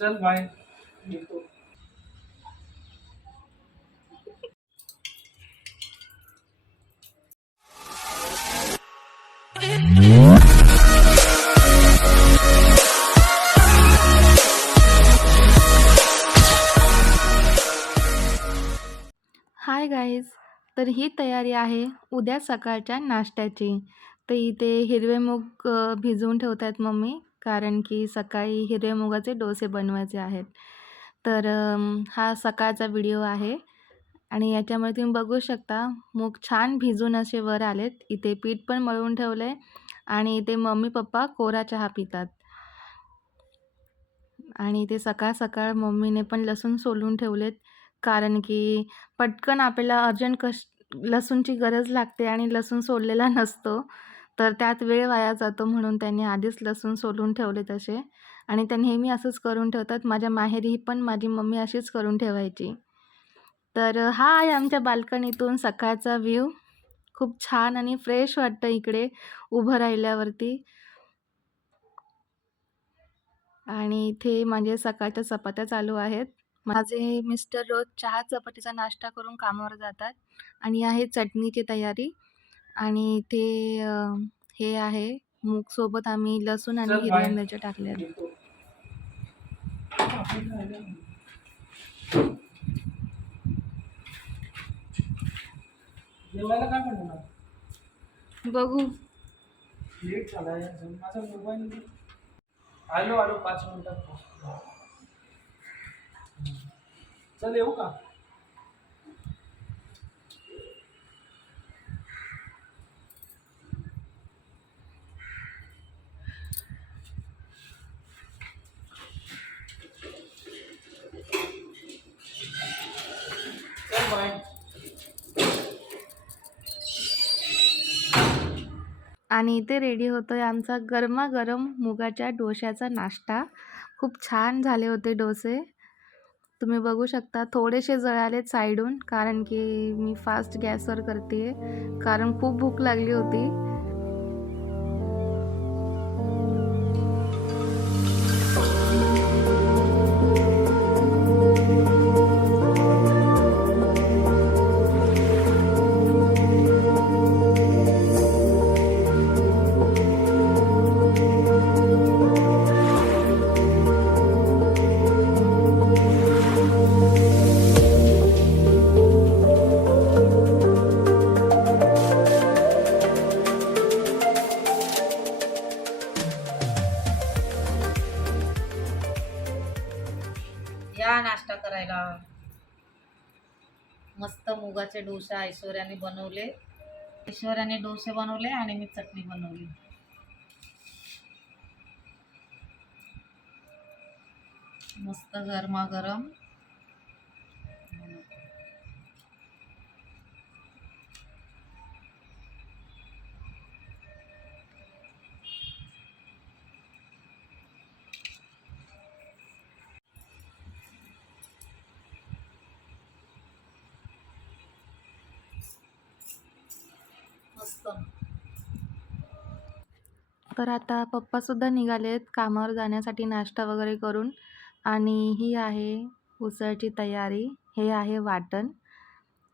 चल बाय. येतो. Hi guys. तर ही तयारी आहे उद्या सकाळच्या नाश्त्याची. तर इथे हिरवे मूग भिजवून ठेवत आहेत मम्मी, कारण की सकाळी हिरवे मुगाचे डोसे बनवायचे आहेत. तर हा सकाळचा व्हिडिओ आहे आणि याच्यामध्ये तुम्ही बघू शकता मूग छान भिजून असे वर आलेत. इथे पीठ पण मळून ठेवलं आहे आणि इथे मम्मी पप्पा कोरा चहा पितात. आणि इथे सकाळ सकाळ मम्मीने पण लसूण सोलून ठेवलेत, कारण की पटकन आपल्याला अर्जंट लसूणची गरज लागते आणि लसूण सोललेला नसतो, तर त्यात वेळ वाया जातो. म्हणून त्यांनी आधीच लसूण सोलून ठेवले तसे. आणि त्या नेहमी असंच करून ठेवतात. माझ्या माहेरी पण माझी मम्मी अशीच करून ठेवायची. तर हा आहे आमच्या बाल्कनीतून सकाळचा व्ह्यू. खूप छान आणि फ्रेश वाटतं इकडे उभं राहिल्यावरती. आणि इथे माझे सकाळच्या चपात्या चालू आहेत. माझे मिस्टर रोज चहा चपातीचा नाश्ता करून कामावर जातात आणि आहे चटणीची तयारी. आणि इथे हे आहे मूग सोबत आम्ही लसूण आणि चल हिरव्या बाय. मिरच्या टाकल्या. येतो. जेवायला काय बनवणार? बघू. लेट झालाय. माझा मोबाईल. आलो आलो 5 मिनिटात पोहोचतो. चल येऊ का? चल बाय. आणि इथे रेडी होतोय आमचा गरमागरम मुगाच्या डोश्याचा नाश्ता. खूप छान झाले होते डोसे. तुम्ही बघू शकता थोडेसे जळालेत साईडून, कारण की मी फास्ट गॅसवर करते, कारण खूप भूक लागली होती. या नाश्ता करायला. मस्त मुगाचे डोसे ऐश्वर्याने बनवले. ऐश्वर्याने डोसे बनवले आणि मी चटणी बनवली. मस्त गरमागरम. मस्त. तर आता पप्पासुद्धा निघालेत कामावर जाण्यासाठी नाश्ता वगैरे करून. आणि ही आहे उसळची तयारी. हे आहे वाटण.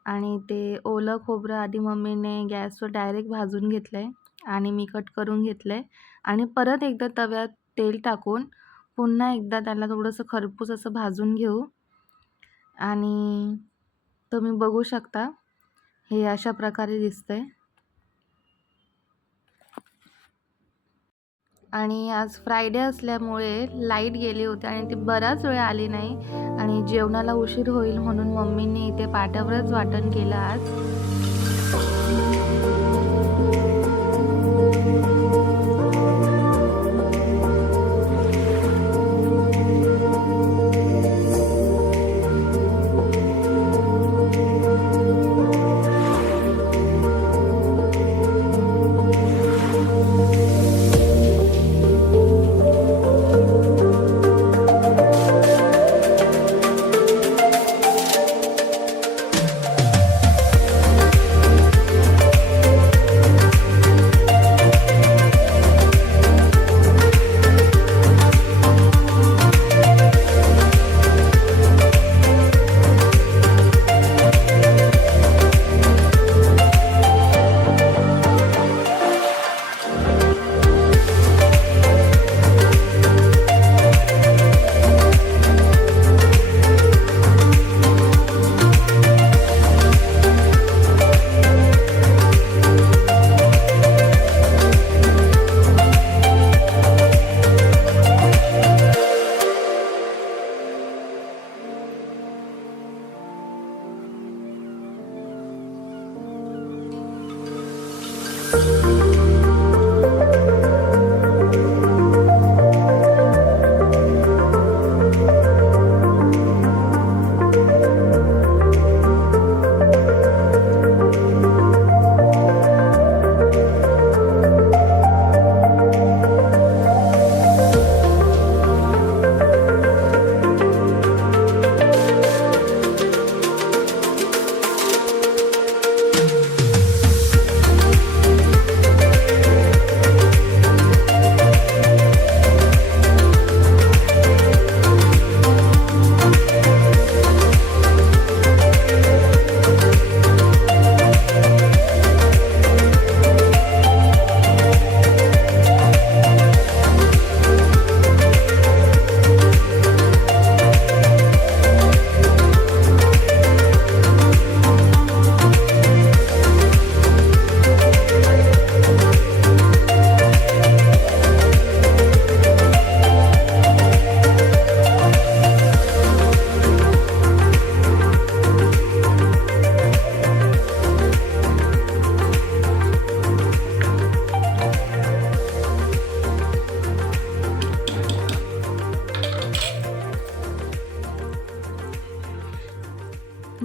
आणि ते ओलं खोबरं आधी मम्मीने गॅसवर डायरेक्ट भाजून घेतलं आहे आणि मी कट करून घेतलं आहे. आणि परत एकदा तव्यात तेल टाकून पुन्हा एकदा त्याला थोडंसं खरपूस असं भाजून घेऊ. आणि तुम्ही बघू शकता हे अशा प्रकारे दिसतंय. आणि आज फ्रायडे असल्यामुळे लाईट गेली होती आणि ती बराच वेळ आली नाही आणि जेवणाला उशीर होईल म्हणून मम्मीने इथे पाट्यावरच वाटण केलं आज.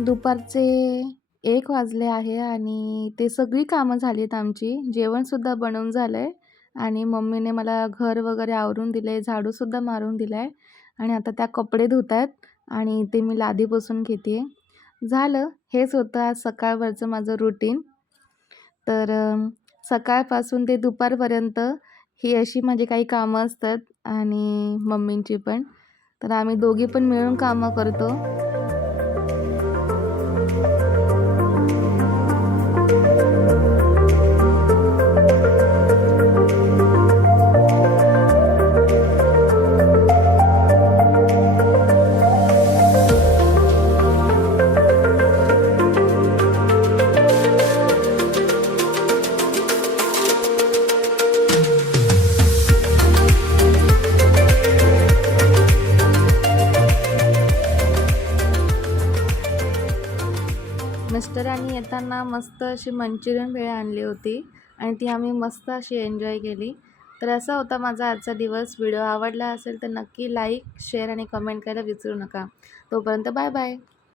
दुपारचे 1 वाजले आहे आणि ते सगळी कामं झाली आहेत आमची. जेवणसुद्धा बनवून झालं आहे आणि मम्मीने मला घर वगैरे आवरून दिलं आहे, झाडूसुद्धा मारून दिला आहे आणि आता त्या कपडे धुत आहेत आणि ते मी लादी पुसून घेते आहे. झालं. हेच होतं आज सकाळवरचं माझं रुटीन. तर सकाळपासून ते दुपारपर्यंत ही अशी माझी काही कामं असतात आणि मम्मींची पण. तर आम्ही दोघी पण मिळून कामं करतो. मिस्टरांनी येताना मस्त अशी मंचुरियन भेळ आणली होती आणि ती आम्ही मस्त अशी एन्जॉय केली. तर असा होता माझा आजचा दिवस. व्हिडिओ आवडला असेल तर नक्की लाईक, शेअर आणि कमेंट करायला विसरू नका. तोपर्यंत बाय बाय.